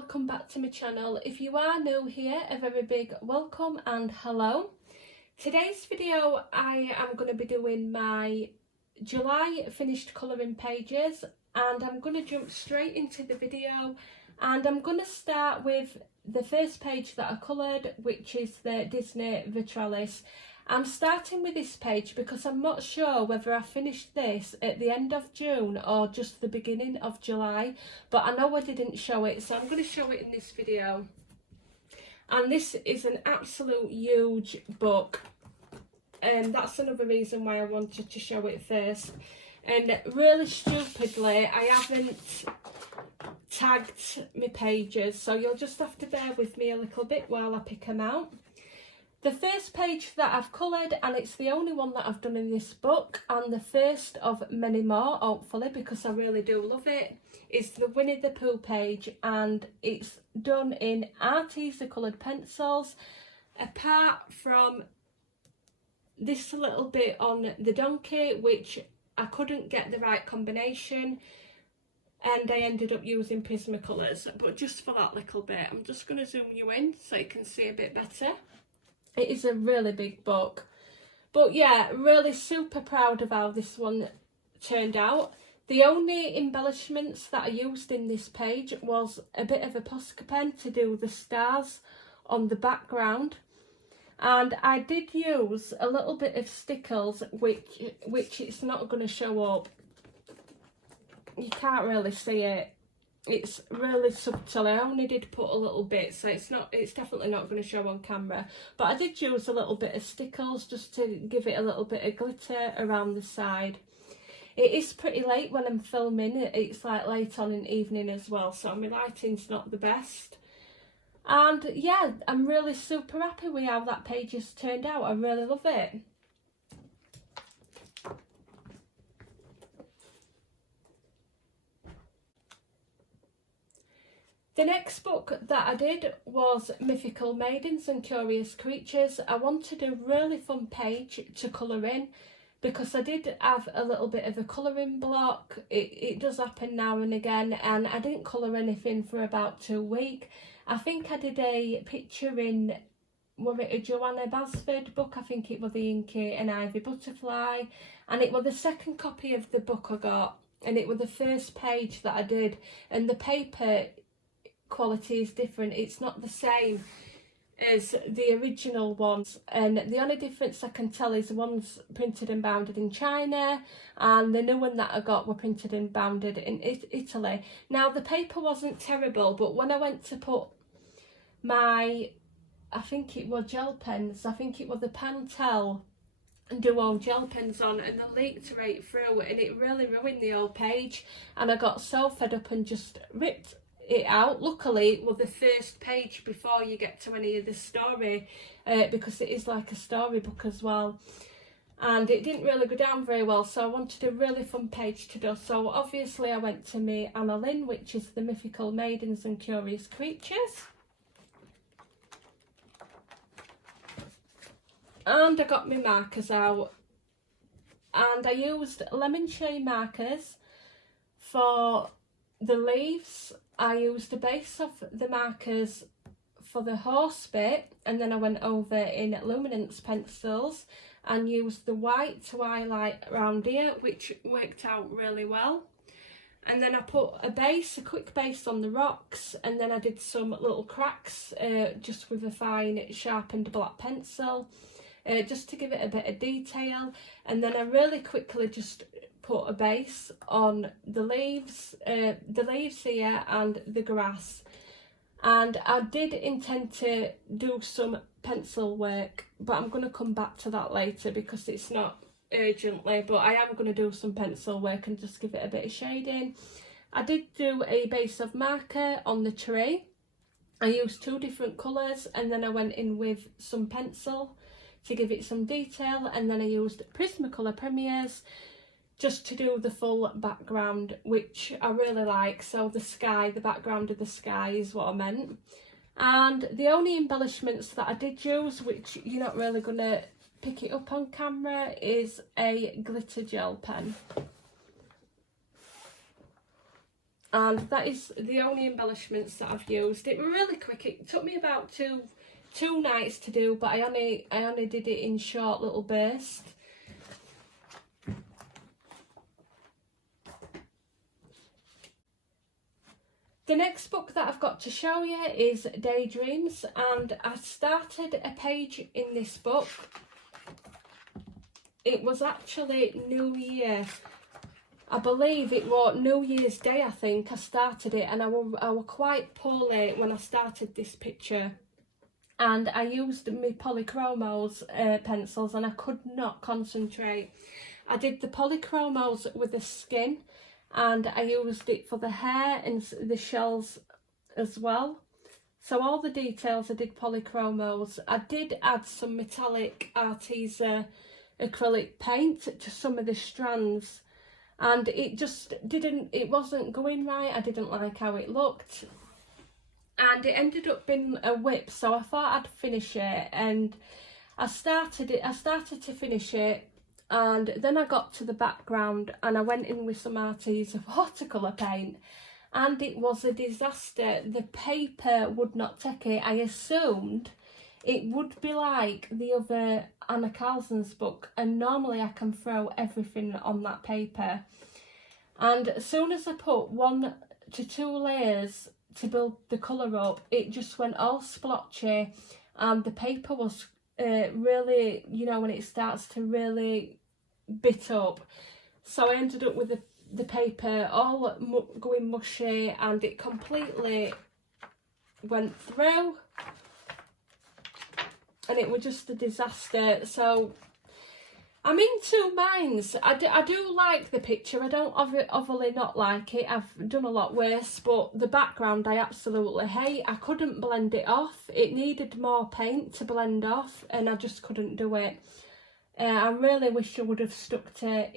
welcome back to my channel. If you are new here, a very big welcome and hello. Today's video I am going to be doing my July finished colouring pages, and I'm going to jump straight into the video, and I'm going to start with the first page that I coloured, which is the Disney Vitralis. I'm starting with this page because I'm not sure whether I finished this at the end of June or just the beginning of July, but I know I didn't show it, so I'm going to show it in this video. And this is an absolute huge book, and that's another reason why I wanted to show it first. And really stupidly, I haven't tagged my pages, so you'll just have to bear with me a little bit while I pick them out. The first page that I've coloured, and it's the only one that I've done in this book, and the first of many more, hopefully, because I really do love it, is the Winnie the Pooh page, and it's done in Arteza coloured pencils, apart from this little bit on the donkey, which I couldn't get the right combination, and I ended up using Prismacolors, but just for that little bit. I'm just going to zoom you in so you can see a bit better. It is a really big book, but yeah, really super proud of how this one turned out. The only embellishments that I used in this page was a bit of a Posca pen to do the stars on the background, and I did use a little bit of stickles, which it's not going to show up. You can't really see it. It's really subtle. I only did put a little bit, so it's definitely not going to show on camera, but I did use a little bit of stickles just to give it a little bit of glitter around the side. It is pretty late when I'm filming. It's like late on in the evening as well, so my lighting's not the best. And yeah, I'm really super happy with how that page has turned out. I really love it. The next book that I did was Mythical Maidens and Curious Creatures. I wanted a really fun page to colour in because I did have a little bit of a colouring block. It does happen now and again, and I didn't colour anything for about 2 weeks. I think I did a picture in, was it a Joanna Basford book? I think it was the Inky and Ivy Butterfly, and it was the second copy of the book I got, and it was the first page that I did, and the paper quality is different. It's not the same as the original ones, and the only difference I can tell is the ones printed and bounded in China, and the new one that I got were printed and bounded in Italy. Now the paper wasn't terrible, but when I went to put my, I think it was gel pens, I think it was the Pentel Duo gel pens on, and they leaked right through, and it really ruined the whole page, and I got so fed up and just ripped it out. Luckily it was the first page before you get to any of the story, because it is like a storybook as well, and it didn't really go down very well, so I wanted a really fun page to do. So obviously I went to my Anna Lynn, which is the Mythical Maidens and Curious Creatures, and I got my markers out, and I used lemon shade markers for the leaves. I used a base of the markers for the horse bit, and then I went over in luminance pencils and used the white to highlight around here, which worked out really well. And then I put a base, a quick base on the rocks, and then I did some little cracks just with a fine sharpened black pencil, just to give it a bit of detail. And then I really quickly just put a base on the leaves here and the grass. And I did intend to do some pencil work, but I'm going to come back to that later because it's not urgently, but I am going to do some pencil work and just give it a bit of shading. I did do a base of marker on the tree. I used 2 different colours, and then I went in with some pencil to give it some detail, and then I used Prismacolor Premiers just to do the full background, which I really like. So the sky, the background of the sky is what I meant. And the only embellishments that I did use, which you're not really going to pick it up on camera, is a glitter gel pen. and that is the only embellishments that I've used. It was really quick. It took me about two nights to do, but I only did it in short little bursts. The next book that I've got to show you is Daydreams, and I started a page in this book. It was actually New Year. I believe it was New Year's Day, I think, I started it, and I were quite poorly when I started this picture. And I used my polychromos pencils, and I could not concentrate. I did the polychromos with the skin, and I used it for the hair and the shells as well. So all the details I did polychromos. I did add some metallic Arteza acrylic paint to some of the strands, and it wasn't going right. I didn't like how it looked, and it ended up being a whip, so I thought I'd finish it, and I started to finish it. And then I got to the background and I went in with some Arteza watercolour paint, and it was a disaster. The paper would not take it. I assumed it would be like the other Anna Carlson's book, and normally I can throw everything on that paper. And as soon as I put 1 to 2 layers to build the colour up, it just went all splotchy, and the paper was really, you know, when it starts to really bit up. So I ended up with the paper all going mushy, and it completely went through, and it was just a disaster. So I'm in two minds. I do like the picture. I don't overly not like it. I've done a lot worse, but the background I absolutely hate. I couldn't blend it off. It needed more paint to blend off, and I just couldn't do it. I really wish I would have stuck to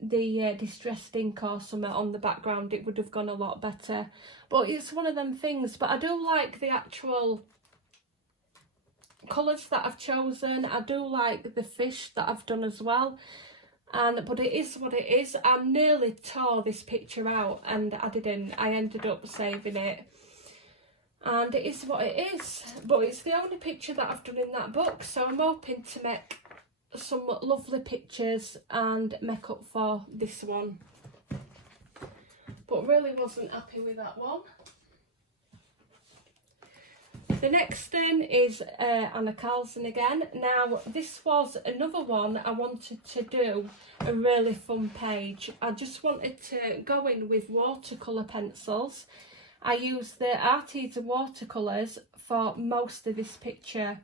the distressed ink or something on the background. It would have gone a lot better. But it's one of them things. But I do like the actual colours that I've chosen. I do like the fish that I've done as well. But it is what it is. I nearly tore this picture out, and I didn't. I ended up saving it. And it is what it is. But it's the only picture that I've done in that book. So I'm hoping to make some lovely pictures and make up for this one, but really wasn't happy with that one. The next then is Anna Carlson again. Now this was another one I wanted to do a really fun page. I just wanted to go in with watercolour pencils. I used the Arteza watercolours for most of this picture.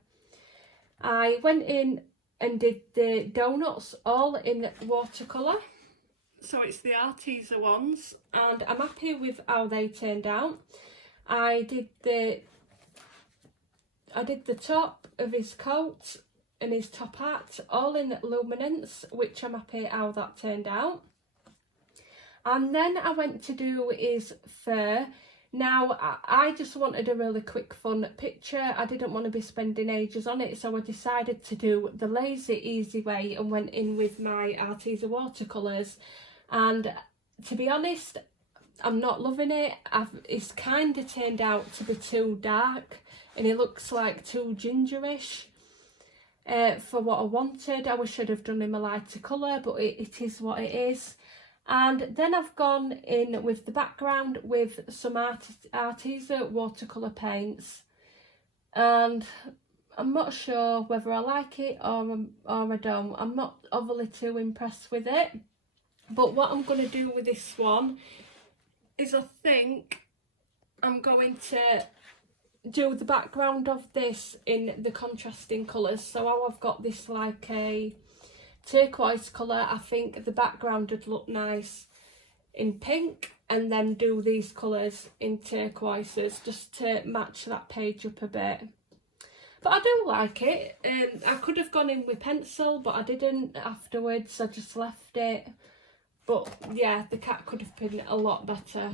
I went in and did the donuts all in watercolour, so it's the Arteza ones, and I'm happy with how they turned out. I did the top of his coat and his top hat all in luminance, which I'm happy how that turned out. And then I went to do his fur. Now, I just wanted a really quick, fun picture. I didn't want to be spending ages on it, so I decided to do the lazy, easy way and went in with my Arteza watercolours. And to be honest, I'm not loving it. It's kind of turned out to be too dark, and it looks like too gingerish for what I wanted. I wish I'd have done him a lighter colour, but it is what it is. And then I've gone in with the background with some Arteza watercolour paints, and I'm not sure whether I like it or I don't. I'm not overly too impressed with it. But what I'm going to do with this one is I think I'm going to do the background of this in the contrasting colours. So how I've got this like a turquoise colour, I think the background would look nice in pink, and then do these colours in turquoises just to match that page up a bit. But I do like it. I could have gone in with pencil, but I didn't afterwards. I just left it. But yeah, the cat could have been a lot better.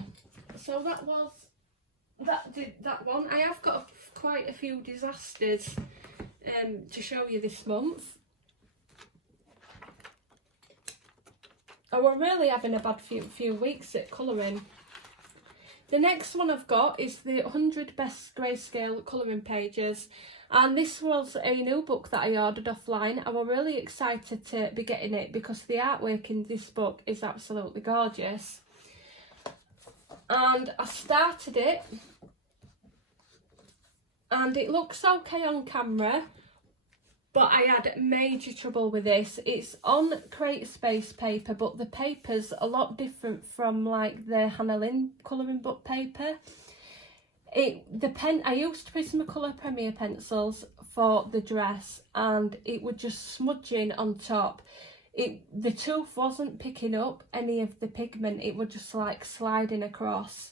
So that did that one. I have got quite a few disasters to show you this month. I were really having a bad few weeks at colouring. The next one I've got is the 100 Best Grayscale Colouring Pages, and this was a new book that I ordered offline. I was really excited to be getting it because the artwork in this book is absolutely gorgeous. And I started it, and it looks okay on camera, but I had major trouble with this. It's on Crate Space paper, but the paper's a lot different from like the Hannah Lynn colouring book paper. I used Prismacolor Premier pencils for the dress, and it was just smudging on top. The tooth wasn't picking up any of the pigment, it was just like sliding across,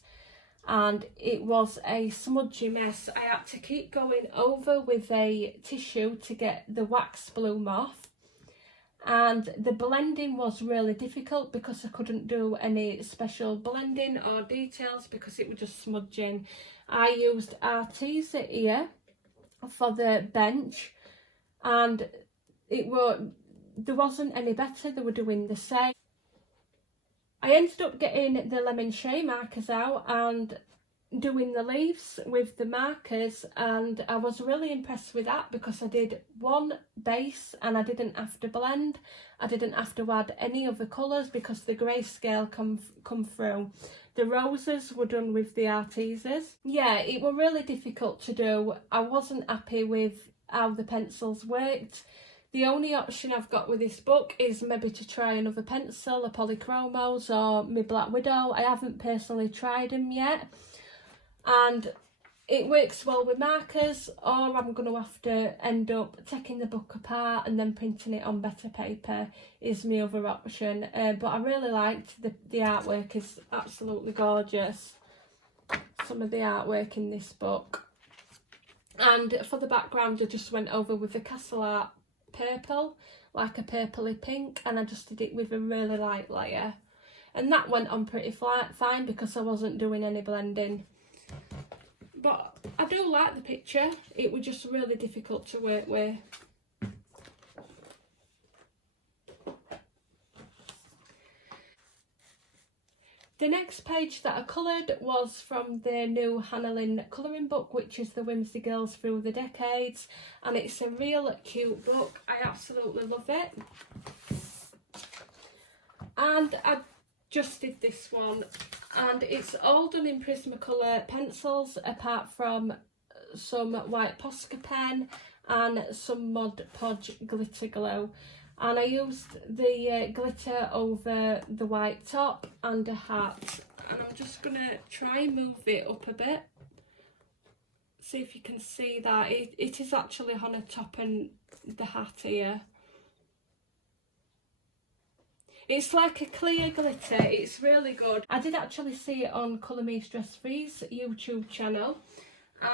and it was a smudgy mess. I had to keep going over with a tissue to get the wax bloom off, and the blending was really difficult because I couldn't do any special blending or details because it was just smudging. I used Arteza here for the bench, and there wasn't any better, they were doing the same. I ended up getting the lemon shea markers out and doing the leaves with the markers, and I was really impressed with that because I did one base and I didn't have to blend. I didn't have to add any other colours because the grayscale come through. The roses were done with the Artezas. Yeah, it was really difficult to do. I wasn't happy with how the pencils worked. The only option I've got with this book is maybe to try another pencil, a Polychromos or my Black Widow. I haven't personally tried them yet, and it works well with markers, or I'm going to have to end up taking the book apart and then printing it on better paper is my other option. But I really liked the artwork, is absolutely gorgeous, some of the artwork in this book. And for the background I just went over with the Castle Art purple, like a purpley pink, and I just did it with a really light layer, and that went on pretty fine because I wasn't doing any blending. But I do like the picture, it was just really difficult to work with. The next page that I coloured was from the new Hannah Lynn colouring book, which is the Whimsy Girls Through the Decades, and it's a real cute book. I absolutely love it. And I just did this one, and it's all done in Prismacolor pencils apart from some white Posca pen and some Mod Podge glitter glue. And I used the glitter over the white top and a hat, and I'm just going to try and move it up a bit, see if you can see that. It is actually on a top and the hat here. It's like a clear glitter, it's really good. I did actually see it on Colour Me Stress Free's YouTube channel,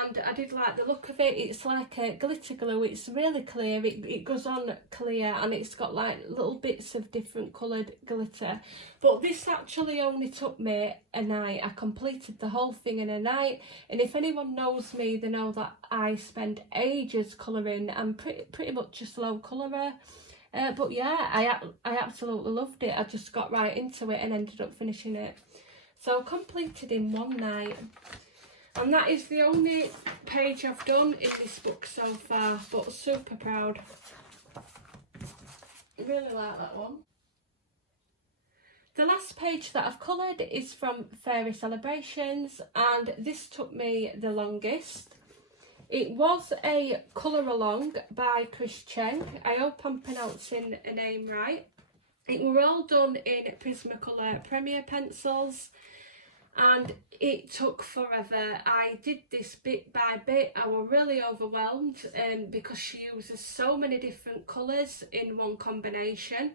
and I did like the look of it. It's like a glitter glue, it's really clear, it goes on clear, and it's got like little bits of different coloured glitter. But this actually only took me a night. I completed the whole thing in a night, and if anyone knows me, they know that I spend ages colouring. I'm pretty much a slow colourer. But yeah, I absolutely loved it. I just got right into it and ended up finishing it. So completed in one night. And that is the only page I've done in this book so far, but super proud. Really like that one. The last page that I've coloured is from Fairy Celebrations, and this took me the longest. It was a colour along by Chris Cheng. I hope I'm pronouncing a name right. It were all done in Prismacolor Premier pencils, and it took forever. I did this bit by bit. I was really overwhelmed because she uses so many different colours in one combination,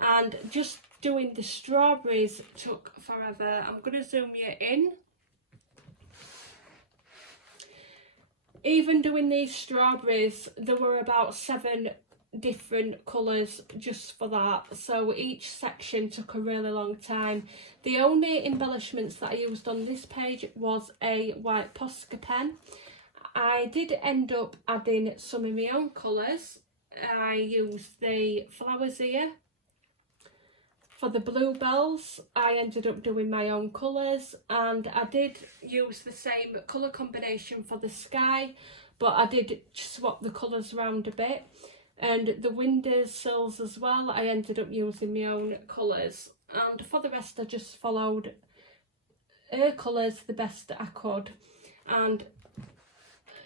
and just doing the strawberries took forever. I'm going to zoom you in. Even doing these strawberries, there were about 7 different colours just for that, so each section took a really long time. The only embellishments that I used on this page was a white Posca pen. I did end up adding some of my own colours. I used the flowers here, For the bluebells, I ended up doing my own colours, and I did use the same colour combination for the sky, but I did swap the colours around a bit. And the windowsills as well, I ended up using my own colours. And for the rest, I just followed her colours the best I could. And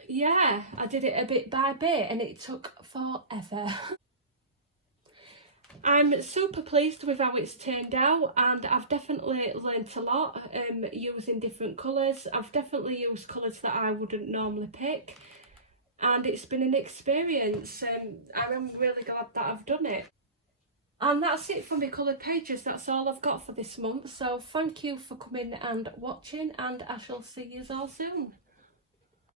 yeah, I did it a bit by bit, and it took forever. I'm super pleased with how it's turned out, and I've definitely learnt a lot using different colours. I've definitely used colours that I wouldn't normally pick, and it's been an experience. I'm really glad that I've done it. And that's it for my coloured pages. That's all I've got for this month. So thank you for coming and watching, and I shall see you all soon.